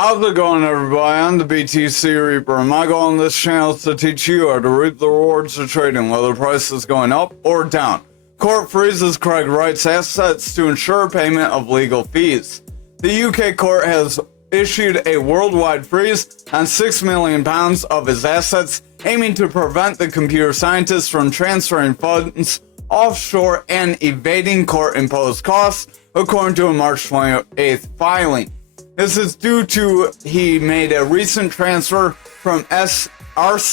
How's it going, everybody? I'm the BTC Reaper, and my goal on this channel is to teach you how to reap the rewards of trading, whether price is going up or down. Court freezes Craig Wright's assets to ensure payment of legal fees. The UK court has issued a worldwide freeze on £6 million of his assets, aiming to prevent the computer scientists from transferring funds offshore and evading court-imposed costs, according to a March 28th filing. This is due to he made a recent transfer from RCJBR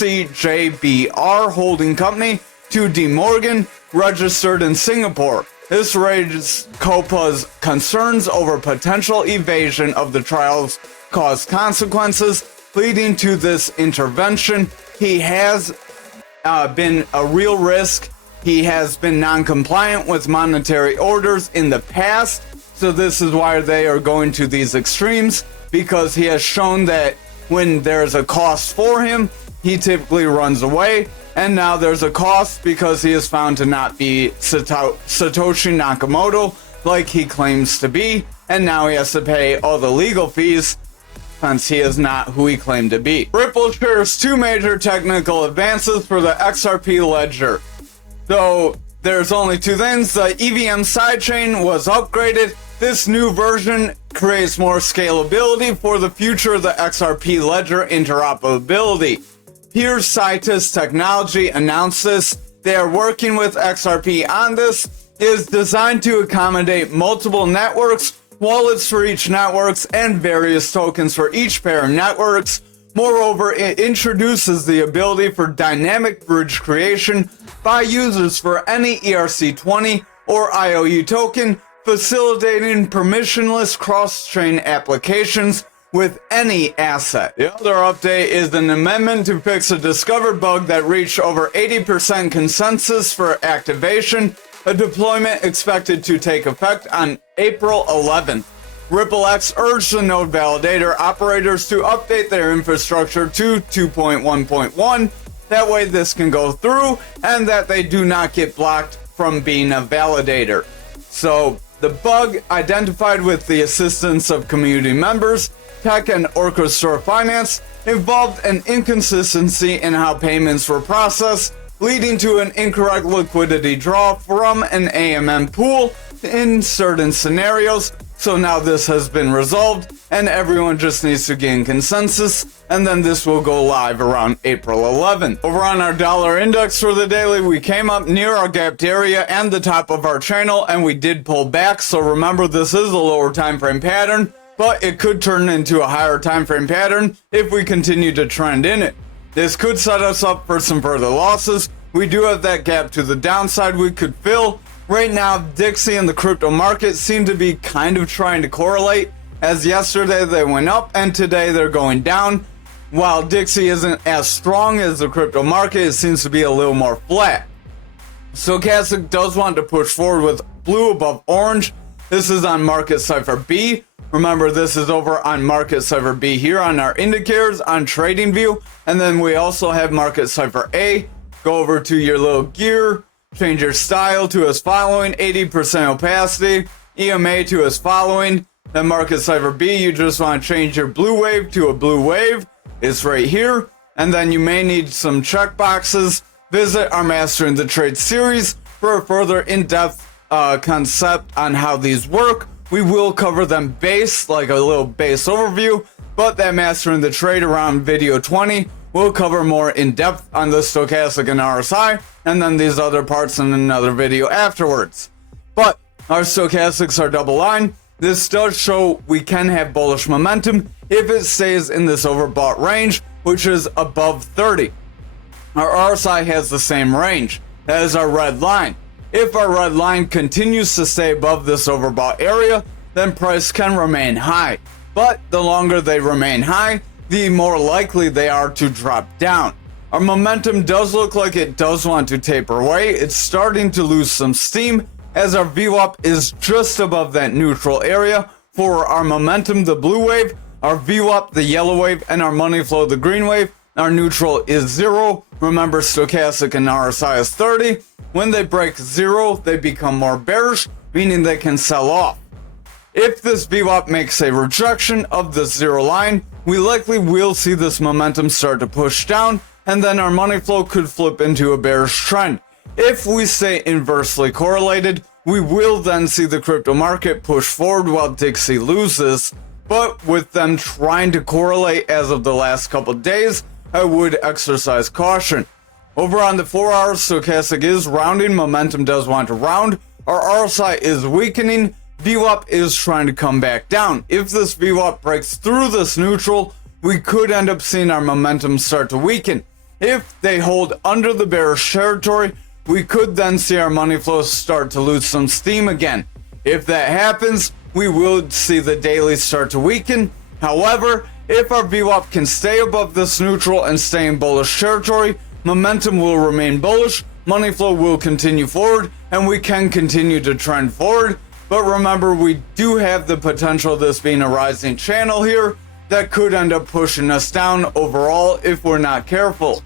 Holding Company to De Morgan, registered in Singapore. This raised COPA's concerns over potential evasion of the trial's caused consequences, leading to this intervention. He has been a real risk. He has been non-compliant with monetary orders in the past. So this is why they are going to these extremes, because he has shown that when there's a cost for him, he typically runs away. And now there's a cost because he is found to not be Satoshi Nakamoto like he claims to be. And now he has to pay all the legal fees since he is not who he claimed to be. Ripple shares two major technical advances for the XRP ledger. So there's only two things. The EVM sidechain was upgraded. This new version creates more scalability for the future of the XRP ledger interoperability. Here, Citus Technology announced this. They are working with XRP on this. It is designed to accommodate multiple networks, wallets for each networks, and various tokens for each pair of networks. Moreover, it introduces the ability for dynamic bridge creation by users for any ERC20 or IOU token, facilitating permissionless cross-chain applications with any asset. The other update is an amendment to fix a discovered bug that reached over 80% consensus for activation, a deployment expected to take effect on April 11th. RippleX urged the node validator operators to update their infrastructure to 2.1.1. That way this can go through and that they do not get blocked from being a validator. So the bug, identified with the assistance of community members, Tech and Orchestra Finance, involved an inconsistency in how payments were processed, leading to an incorrect liquidity draw from an AMM pool in certain scenarios. So now this has been resolved and everyone just needs to gain consensus, and then this will go live around April 11th. Over on our dollar index for the daily, we came up near our gapped area and the top of our channel, and we did pull back. So remember, this is a lower time frame pattern, but it could turn into a higher time frame pattern if we continue to trend in it. This could set us up for some further losses. We do have that gap to the downside we could fill. Right now, Dixie and the crypto market seem to be kind of trying to correlate, as yesterday they went up and today they're going down. While Dixie isn't as strong as the crypto market, it seems to be a little more flat. Stochastic does want to push forward with blue above orange. This is on Market Cipher B. Remember, this is over on Market Cipher B here on our indicators on TradingView. And then we also have Market Cipher A. Go over to your little gear. Change your style to as following, 80% opacity, EMA to as following. Then Market Cipher B, you just want to change your blue wave to a blue wave. It's right here. And then you may need some checkboxes. Visit our Mastering the Trade series for a further in-depth concept on how these work. We will cover them base, like a little base overview, but that Mastering the Trade around video 20 will cover more in depth on the stochastic and RSI, and then these other parts in another video afterwards. But our stochastics are double line. This does show we can have bullish momentum if it stays in this overbought range, which is above 30. Our RSI has the same range. That is our red line. If our red line continues to stay above this overbought area, then price can remain high. But the longer they remain high, the more likely they are to drop down. Our momentum does look like it does want to taper away. It's starting to lose some steam as our VWAP is just above that neutral area. For our momentum, the blue wave, our VWAP, the yellow wave, and our money flow, the green wave, our neutral is 0. Remember, stochastic and RSI is 30. When they break 0, they become more bearish, meaning they can sell off. If this VWAP makes a rejection of the zero line, we likely will see this momentum start to push down, and then our money flow could flip into a bearish trend. If we stay inversely correlated, we will then see the crypto market push forward while Dixie loses, but with them trying to correlate as of the last couple days, I would exercise caution. Over on the 4 hour, stochastic is rounding, momentum does want to round, our RSI is weakening, VWAP is trying to come back down. If this VWAP breaks through this neutral, we could end up seeing our momentum start to weaken. If they hold under the bearish territory, we could then see our money flow start to lose some steam again. If that happens, we will see the daily start to weaken. However, if our VWAP can stay above this neutral and stay in bullish territory, momentum will remain bullish, money flow will continue forward, and we can continue to trend forward. But remember, we do have the potential of this being a rising channel here that could end up pushing us down overall if we're not careful.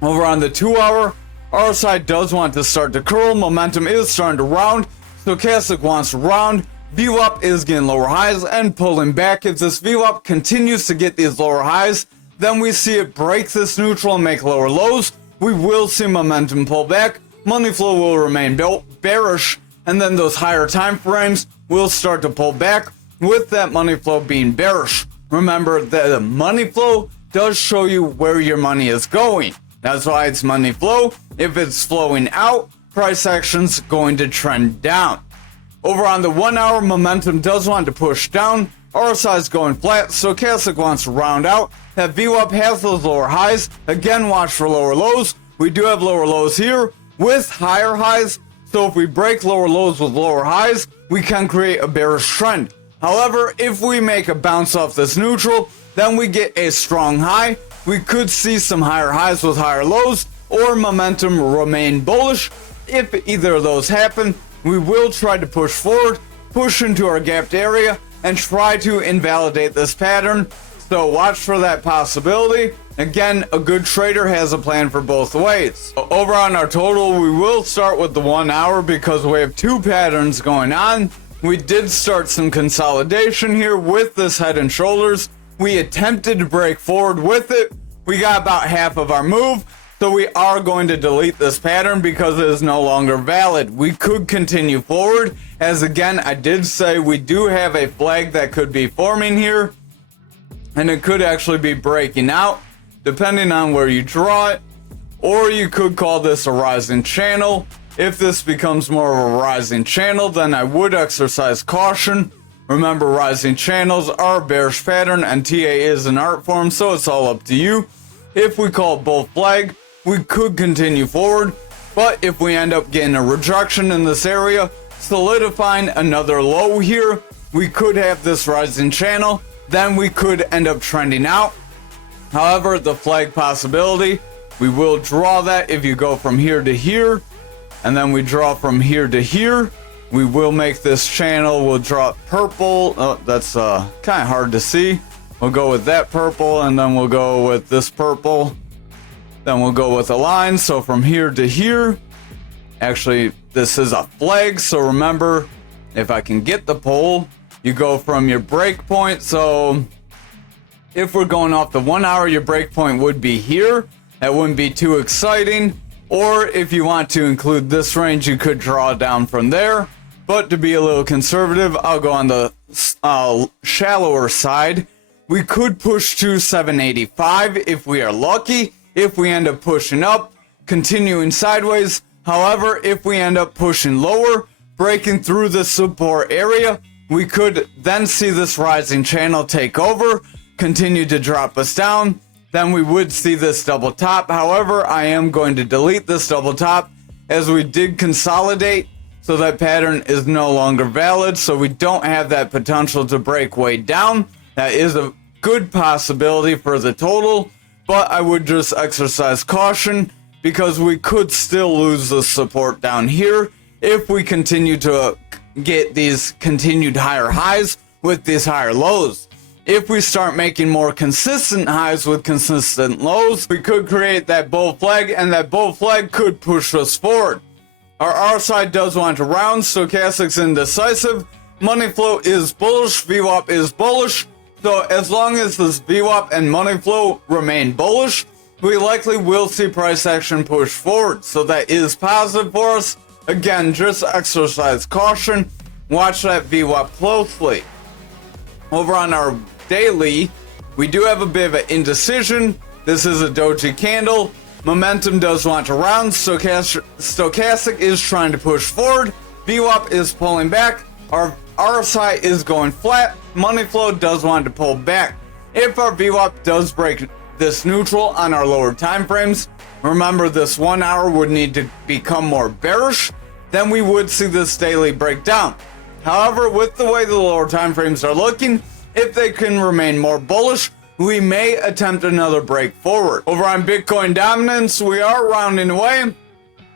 Over on the 2 hour, RSI does want to start to curl, momentum is starting to round, stochastic wants to round, VWAP is getting lower highs and pulling back. If this VWAP continues to get these lower highs, then we see it break this neutral and make lower lows. We will see momentum pull back, money flow will remain bearish, and then those higher time frames will start to pull back with that money flow being bearish. Remember that the money flow does show you where your money is going. That's why it's money flow. If it's flowing out, price action's going to trend down. Over on the 1 hour, momentum does want to push down. RSI is going flat, stochastic wants to round out. That VWAP has those lower highs. Again, watch for lower lows. We do have lower lows here with higher highs. So if we break lower lows with lower highs, we can create a bearish trend. However, if we make a bounce off this neutral, then we get a strong high. We could see some higher highs with higher lows, or momentum remain bullish. If either of those happen, we will try to push forward, push into our gapped area, and try to invalidate this pattern. So watch for that possibility. Again, a good trader has a plan for both ways. Over on our total, we will start with the 1 hour because we have two patterns going on. We did start some consolidation here with this head and shoulders. We attempted to break forward with it. We got about half of our move, so we are going to delete this pattern because it is no longer valid. We could continue forward, as again, I did say we do have a flag that could be forming here, and it could actually be breaking out, depending on where you draw it, or you could call this a rising channel. If this becomes more of a rising channel, then I would exercise caution. Remember, rising channels are a bearish pattern, and TA is an art form, so it's all up to you. If we call it bull flag, we could continue forward, but if we end up getting a rejection in this area, solidifying another low here, we could have this rising channel, then we could end up trending out. However, the flag possibility, we will draw that if you go from here to here, and then we draw from here to here. We will make this channel, we'll draw purple. Oh, that's kind of hard to see. We'll go with that purple, and then we'll go with this purple. Then we'll go with a line, so from here to here. Actually, this is a flag, so remember, if I can get the pole, you go from your break point. So if we're going off the 1 hour, your break point would be here. That wouldn't be too exciting. Or if you want to include this range, you could draw down from there. But to be a little conservative, I'll go on the shallower side. We could push to 785 if we are lucky. If we end up pushing up, continuing sideways. However, if we end up pushing lower, breaking through the support area, we could then see this rising channel take over, continue to drop us down. Then we would see this double top. However, I am going to delete this double top as we did consolidate, so that pattern is no longer valid, so we don't have that potential to break way down. That is a good possibility for the total, but I would just exercise caution because we could still lose the support down here if we continue to get these continued higher highs with these higher lows. If we start making more consistent highs with consistent lows, we could create that bull flag, and that bull flag could push us forward. Our RSI does want to round, stochastic's indecisive. money flow is bullish, VWAP is bullish. So as long as this VWAP and money flow remain bullish, we likely will see price action push forward. So that is positive for us. Again, just exercise caution. Watch that VWAP closely. Over on our daily, we do have a bit of an indecision. This is a doji candle. Momentum does want to round. Stochastic is trying to push forward. VWAP is pulling back. Our RSI is going flat. Money flow does want to pull back. If our VWAP does break this neutral on our lower time frames, remember this 1 hour would need to become more bearish, then we would see this daily break down. However, with the way the lower time frames are looking, if they can remain more bullish, we may attempt another break forward. Over on Bitcoin dominance, we are rounding away.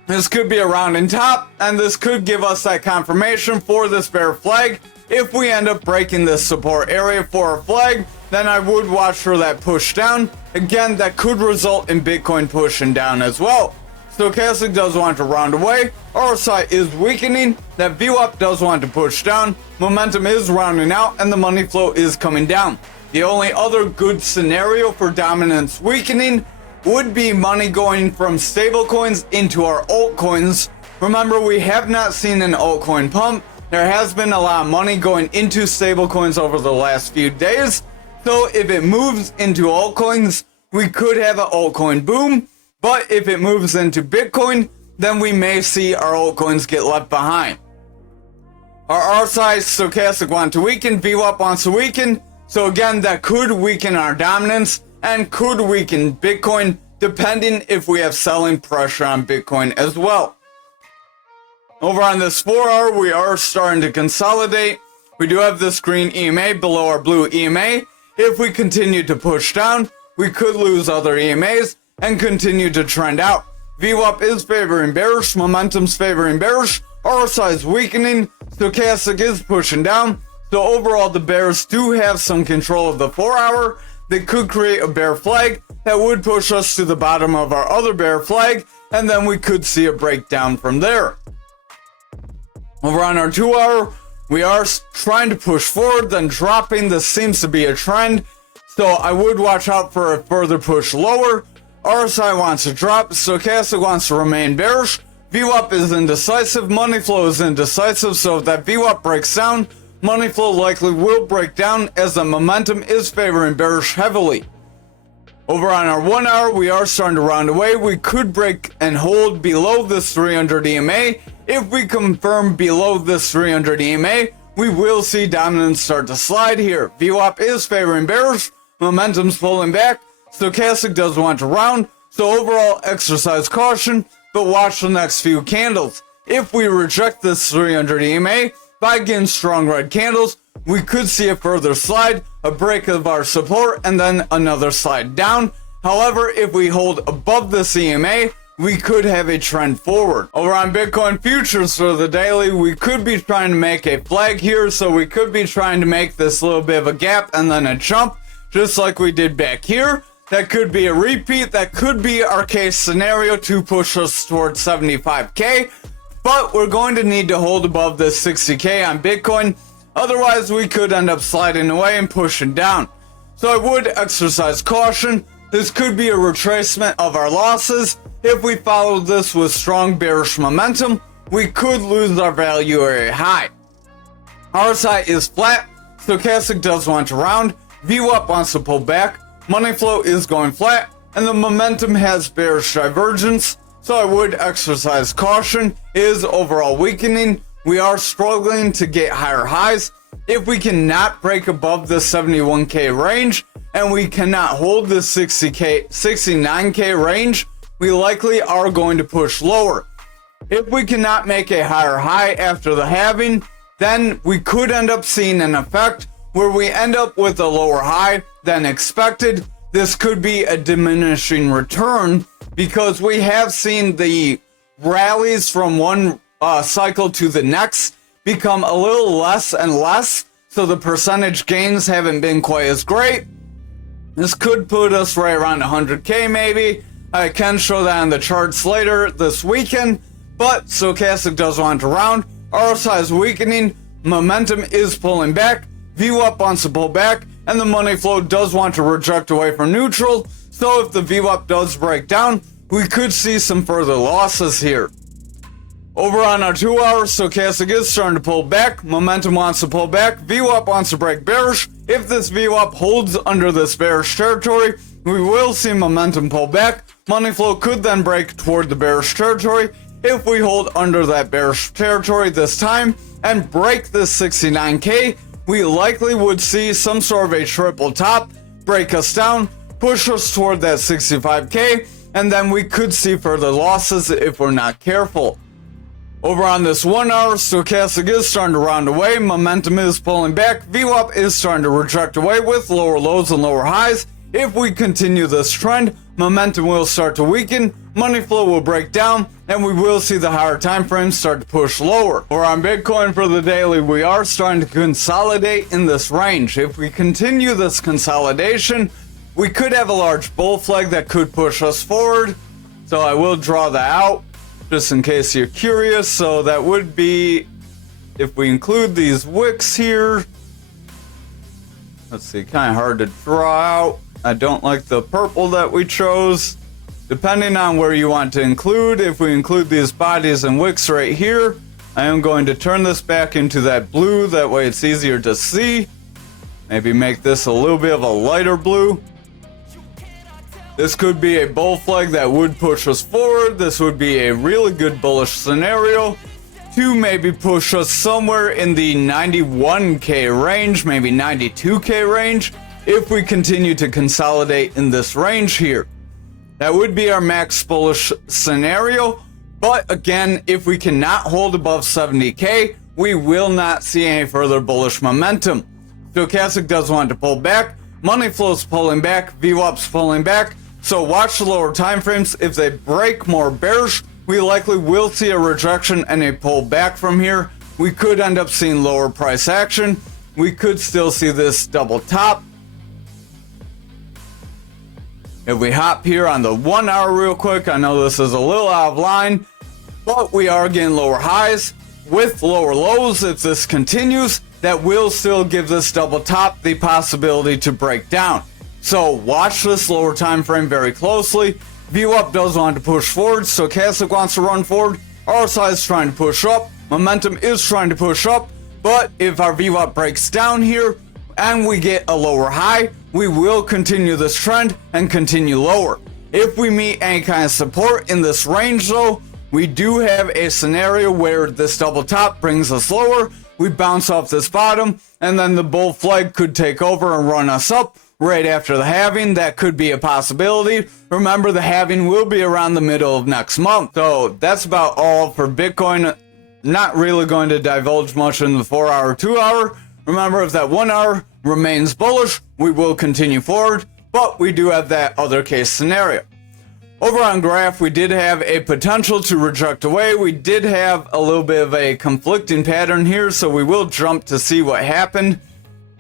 This could be a rounding top, and this could give us that confirmation for this bear flag. If we end up breaking this support area for a flag, then I would watch for that push down. Again, that could result in Bitcoin pushing down as well. Stochastic does want to round away. RSI is weakening. That VWAP does want to push down. Momentum is rounding out, and the money flow is coming down. The only other good scenario for dominance weakening would be money going from stablecoins into our altcoins. Remember, we have not seen an altcoin pump. There has been a lot of money going into stablecoins over the last few days. So if it moves into altcoins, we could have an altcoin boom. But if it moves into Bitcoin, then we may see our altcoins get left behind. Our RSI, stochastic want to weaken, VWAP wants to weaken. So again, that could weaken our dominance and could weaken Bitcoin, depending if we have selling pressure on Bitcoin as well. Over on this 4 hour, we are starting to consolidate. We do have this green EMA below our blue EMA. If we continue to push down, we could lose other EMAs and continue to trend out. VWAP is favoring bearish, momentum's favoring bearish, RSI is weakening, stochastic is pushing down. So overall, the bears do have some control of the 4 hour. They could create a bear flag that would push us to the bottom of our other bear flag, and then we could see a breakdown from there. Over on our 2 hour, we are trying to push forward, then dropping. This seems to be a trend, so I would watch out for a further push lower. RSI wants to drop, stochastic wants to remain bearish, VWAP is indecisive, money flow is indecisive, so if that VWAP breaks down, money flow likely will break down as the momentum is favoring bearish heavily. Over on our 1 hour, we are starting to round away. We could break and hold below this 300 EMA. If we confirm below this 300 EMA, we will see dominance start to slide here. VWAP is favoring bearish, momentum's pulling back, stochastic does want to round, so overall exercise caution, but watch the next few candles. If we reject this 300 EMA by getting strong red candles, we could see a further slide, a break of our support, and then another slide down. However, if we hold above this EMA, we could have a trend forward. Over on Bitcoin futures for the daily, we could be trying to make a flag here, so we could be trying to make this little bit of a gap and then a jump, just like we did back here. That could be a repeat. That could be our case scenario to push us towards 75K. But we're going to need to hold above this 60K on Bitcoin. Otherwise, we could end up sliding away and pushing down. So I would exercise caution. This could be a retracement of our losses. If we follow this with strong bearish momentum, we could lose our value area high. RSI is flat. Stochastic does want to round. VWAP wants to pull back. Money flow is going flat, and the momentum has bearish divergence, so I would exercise caution. It is overall weakening. We are struggling to get higher highs. If we cannot break above the 71K range, and we cannot hold the 69K range, we likely are going to push lower. If we cannot make a higher high after the halving, then we could end up seeing an effect where we end up with a lower high than expected. This could be a diminishing return because we have seen the rallies from one cycle to the next become a little less and less, so the percentage gains haven't been quite as great. This could put us right around 100K maybe. I can show that on the charts later this weekend, but stochastic does want to round. RSI is weakening. momentum is pulling back, VWAP wants to pull back, and the money flow does want to reject away from neutral. So if the VWAP does break down, we could see some further losses here. Over on our 2 hour, stochastic is starting to pull back, momentum wants to pull back, VWAP wants to break bearish. If this VWAP holds under this bearish territory, we will see momentum pull back. Money flow could then break toward the bearish territory. If we hold under that bearish territory this time and break this 69K, we likely would see some sort of a triple top, break us down, push us toward that 65K, and then we could see further losses if we're not careful. Over on this 1 hour, stochastic is starting to round away, momentum is pulling back, VWAP is starting to reject away with lower lows and lower highs. If we continue this trend, momentum will start to weaken, money flow will break down, and we will see the higher time frames start to push lower. Or on Bitcoin for the daily, we are starting to consolidate in this range. If we continue this consolidation, we could have a large bull flag that could push us forward. So I will draw that out just in case you're curious. So that would be, if we include these wicks here, let's see, kind of hard to draw out. I don't like the purple that we chose. Depending on where you want to include, if we include these bodies and wicks right here, I am going to turn this back into that blue, that way it's easier to see. Maybe make this a little bit of a lighter blue. This could be a bull flag that would push us forward. This would be a really good bullish scenario to maybe push us somewhere in the 91K range, maybe 92K range, if we continue to consolidate in this range here. That would be our max bullish scenario, but again, if we cannot hold above 70K, we will not see any further bullish momentum. Stochastic does want to pull back, money flow's pulling back, VWAP's pulling back, so watch the lower time frames. If they break more bearish, we likely will see a rejection and a pull back from here. We could end up seeing lower price action. We could still see this double top. If we hop here on the 1 hour real quick, I know this is a little out of line, but we are getting lower highs with lower lows. If this continues, that will still give this double top the possibility to break down. So watch this lower time frame very closely. VWAP does want to push forward, stochastic wants to run forward, RSI is trying to push up, momentum is trying to push up, but if our VWAP breaks down here and we get a lower high, we will continue this trend and continue lower. If we meet any kind of support in this range though, we do have a scenario where this double top brings us lower, we bounce off this bottom, and then the bull flag could take over and run us up right after the halving. That could be a possibility. Remember, the halving will be around the middle of next month. So that's about all for Bitcoin. Not really going to divulge much in the 4 hour, 2 hour. Remember, if that 1 hour remains bullish, we will continue forward, but we do have that other case scenario. Over on graph, we did have a potential to reject away. We did have a little bit of a conflicting pattern here, so we will jump to see what happened.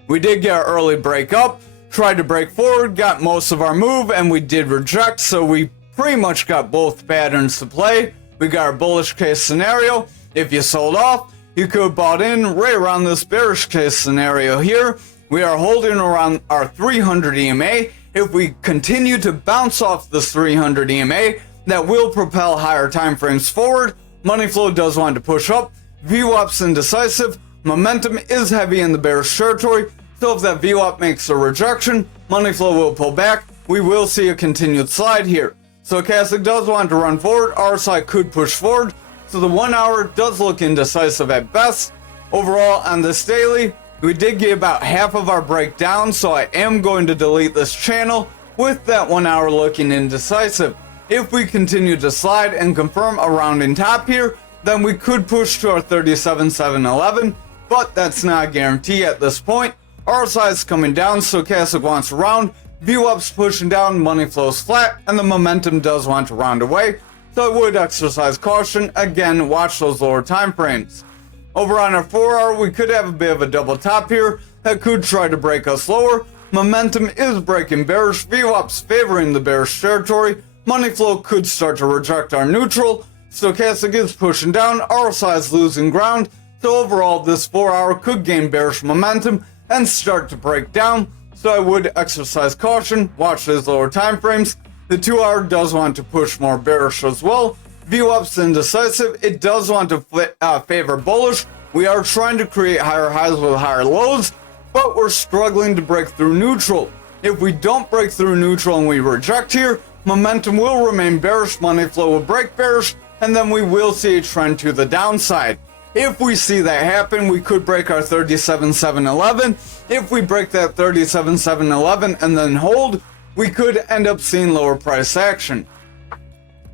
We did get our early break up, tried to break forward, got most of our move, and we did reject, so we pretty much got both patterns to play. We got our bullish case scenario. If you sold off, you could have bought in right around this bearish case scenario here. We are holding around our 300 EMA. If we continue to bounce off this 300 EMA, that will propel higher time frames forward. Money flow does want to push up. VWAP's indecisive. Momentum is heavy in the bearish territory. So if that VWAP makes a rejection, money flow will pull back. We will see a continued slide here. Stochastic does want to run forward. RSI could push forward. So the 1 hour does look indecisive at best. Overall on this daily, we did get about half of our breakdown, so I am going to delete this channel with that 1 hour looking indecisive. If we continue to slide and confirm a rounding top here, then we could push to our 37,711, but that's not a guarantee at this point. RSI is coming down, stochastic wants to round, VWAP's pushing down, money flows flat, and the momentum does want to round away, so I would exercise caution. Again, watch those lower time frames. Over on our 4 hour, we could have a bit of a double top here that could try to break us lower. Momentum is breaking bearish, VWAP's favoring the bearish territory, money flow could start to reject our neutral, stochastic is pushing down, RSI is losing ground, So overall, this 4 hour could gain bearish momentum and start to break down. So I would exercise caution, watch these lower time frames. The 2 hour does want to push more bearish as well. VWAP's indecisive. It does want to favor bullish. We are trying to create higher highs with higher lows, but we're struggling to break through neutral. If we don't break through neutral and we reject here, momentum will remain bearish, money flow will break bearish, and then we will see a trend to the downside. If we see that happen, we could break our 37,711. If we break that 37,711 and then hold, we could end up seeing lower price action.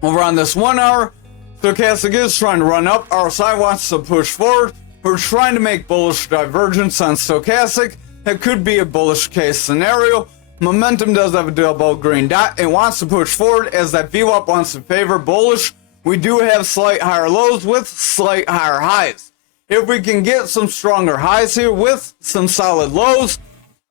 Over on this 1 hour, stochastic is trying to run up, RSI wants to push forward. We're trying to make bullish divergence on stochastic. That could be a bullish case scenario. Momentum does have a double green dot. It wants to push forward as that VWAP wants to favor bullish. We do have slight higher lows with slight higher highs. If we can get some stronger highs here with some solid lows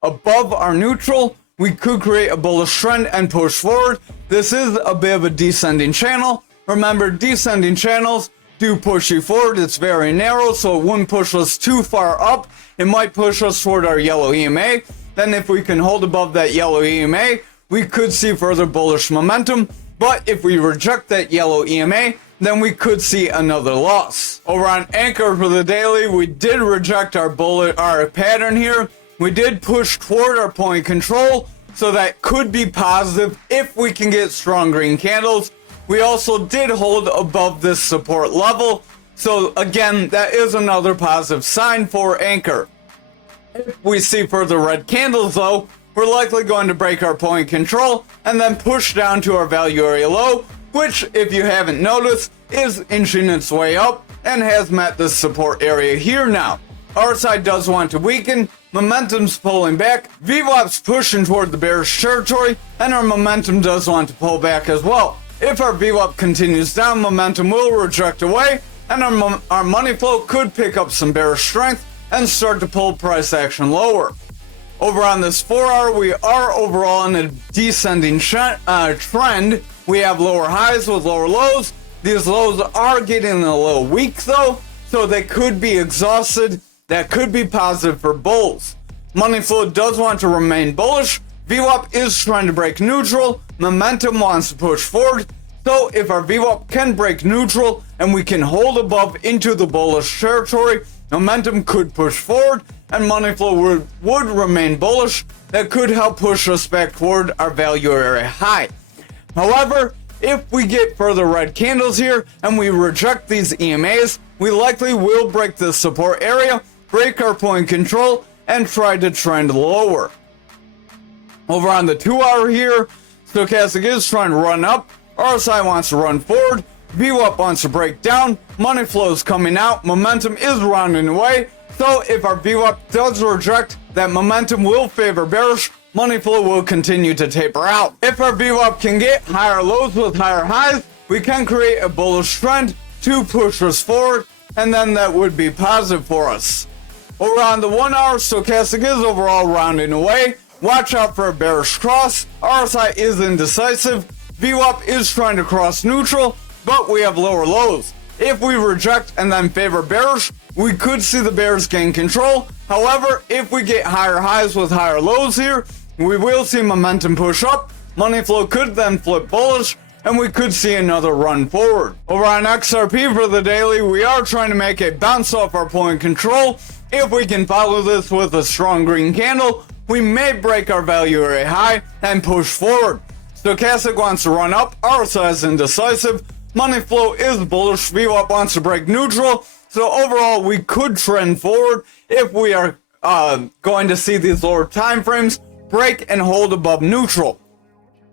above our neutral, we could create a bullish trend and push forward. This is a bit of a descending channel. Remember, descending channels do push you forward. It's very narrow, so it wouldn't push us too far up. It might push us toward our yellow EMA. Then if we can hold above that yellow EMA, we could see further bullish momentum. But if we reject that yellow EMA, then we could see another loss. Over on Ankr for the daily, we did reject our pattern here. We did push toward our point control, so that could be positive if we can get strong green candles. We also did hold above this support level, so again, that is another positive sign for Ankr. If we see further red candles though, we're likely going to break our point control and then push down to our value area low, which, if you haven't noticed, is inching its way up and has met this support area here now. RSI does want to weaken, momentum's pulling back, VWAP's pushing toward the bearish territory, and our momentum does want to pull back as well. If our VWAP continues down, momentum will reject away, and our money flow could pick up some bearish strength and start to pull price action lower. Over on this 4 hour, we are overall in a descending trend. We have lower highs with lower lows. These lows are getting a little weak though, so they could be exhausted. That could be positive for bulls. Money flow does want to remain bullish. VWAP is trying to break neutral. Momentum wants to push forward. So if our VWAP can break neutral and we can hold above into the bullish territory, momentum could push forward and money flow would remain bullish. That could help push us back toward our value area high. However, if we get further red candles here and we reject these EMAs, we likely will break this support area, break our point control, and try to trend lower. Over on the 2 hour here, stochastic is trying to run up, RSI wants to run forward, VWAP wants to break down, money flow is coming out, momentum is rounding away. So if our VWAP does reject, that momentum will favor bearish, money flow will continue to taper out. If our VWAP can get higher lows with higher highs, we can create a bullish trend to push us forward, and then that would be positive for us. Over on the 1 hour, stochastic is overall rounding away. Watch out for a bearish cross. RSI is indecisive. VWAP is trying to cross neutral, but we have lower lows. If we reject and then favor bearish, we could see the bears gain control. However, if we get higher highs with higher lows here, we will see momentum push up. Money flow could then flip bullish, and we could see another run forward. Over on XRP for the daily, we are trying to make a bounce off our point control. If we can follow this with a strong green candle, we may break our value area high and push forward. Stochastic wants to run up, RSI is indecisive, money flow is bullish, VWAP wants to break neutral, so overall we could trend forward if we are going to see these lower time frames break and hold above neutral.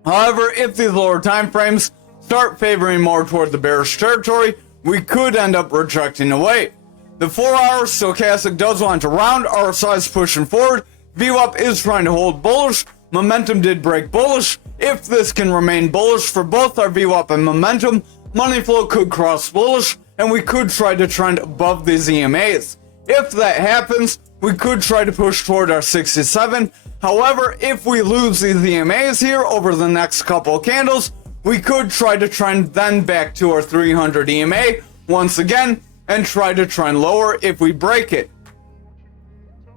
However, if these lower time frames start favoring more toward the bearish territory, we could end up rejecting away. The 4 hour stochastic does want to round, RSI is pushing forward, VWAP is trying to hold bullish, momentum did break bullish. If this can remain bullish for both our VWAP and momentum, money flow could cross bullish and we could try to trend above these EMAs. If that happens, we could try to push toward our 67. However, if we lose these EMAs here over the next couple candles, we could try to trend then back to our 300 EMA once again. and try to trend lower if we break it.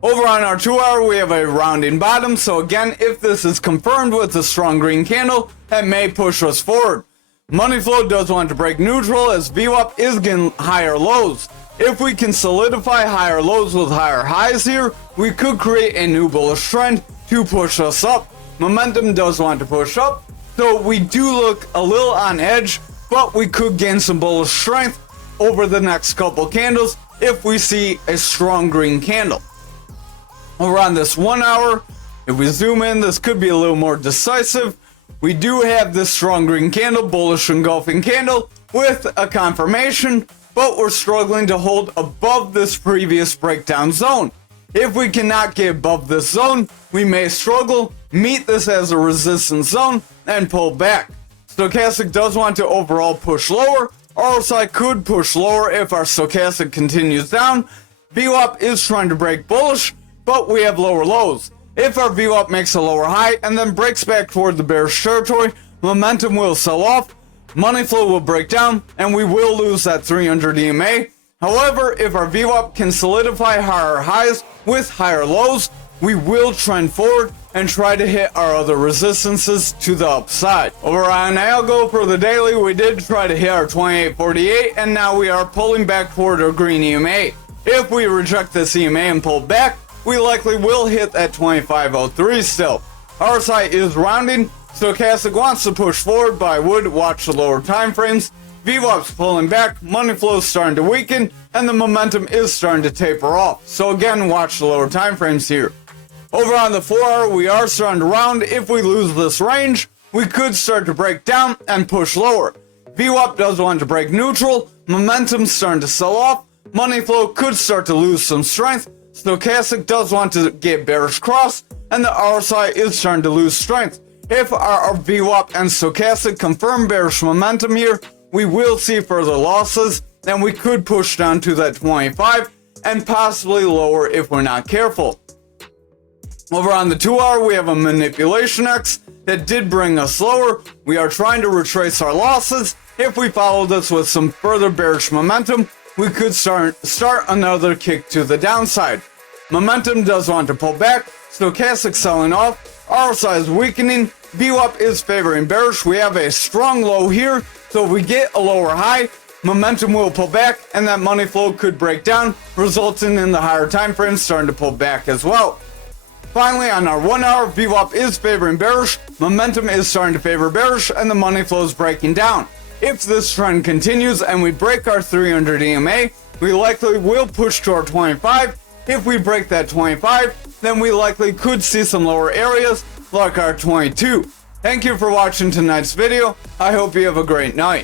Over on our 2 hour, we have a rounding bottom, so again, if this is confirmed with a strong green candle, that may push us forward. Money flow does want to break neutral as VWAP is getting higher lows. If we can solidify higher lows with higher highs here, we could create a new bullish trend to push us up. Momentum does want to push up, so we do look a little on edge, but we could gain some bullish strength over the next couple candles if we see a strong green candle. Over on this 1 hour, if we zoom in, this could be a little more decisive. We do have this strong green candle, bullish engulfing candle with a confirmation, but we're struggling to hold above this previous breakdown zone. If we cannot get above this zone, we may struggle, meet this as a resistance zone, and pull back. Stochastic does want to overall push lower. RSI could push lower if our stochastic continues down. VWAP is trying to break bullish, but we have lower lows. If our VWAP makes a lower high and then breaks back toward the bearish territory, momentum will sell off, money flow will break down, and we will lose that 300 EMA. However, if our VWAP can solidify higher highs with higher lows, we will trend forward and try to hit our other resistances to the upside. Over on ALGO for the daily, we did try to hit our 2848, and now we are pulling back toward our green EMA. If we reject this EMA and pull back, we likely will hit that 2503 still. RSI is rounding, stochastic wants to push forward, but I would watch the lower time frames. VWAP's pulling back, money flow is starting to weaken, and the momentum is starting to taper off. So again, watch the lower time frames here. Over on the 4 hour, we are starting to round. If we lose this range, we could start to break down and push lower. VWAP does want to break neutral, momentum's starting to sell off, money flow could start to lose some strength, stochastic does want to get bearish cross, and the RSI is starting to lose strength. If our VWAP and stochastic confirm bearish momentum here, we will see further losses, and we could push down to that 25 and possibly lower if we're not careful. Over on the 2 hour, we have a manipulation X that did bring us lower. We are trying to retrace our losses. If we follow this with some further bearish momentum, we could start another kick to the downside. Momentum does want to pull back, stochastic selling off, RSI is weakening, VWAP is favoring bearish. We have a strong low here, so if we get a lower high, momentum will pull back, and that money flow could break down, resulting in the higher time frames starting to pull back as well. Finally, on our 1 hour, VWAP is favoring bearish, momentum is starting to favor bearish, and the money flow is breaking down. If this trend continues and we break our 300 EMA, we likely will push to our 25. If we break that 25, then we likely could see some lower areas like our 22. Thank you for watching tonight's video. I hope you have a great night.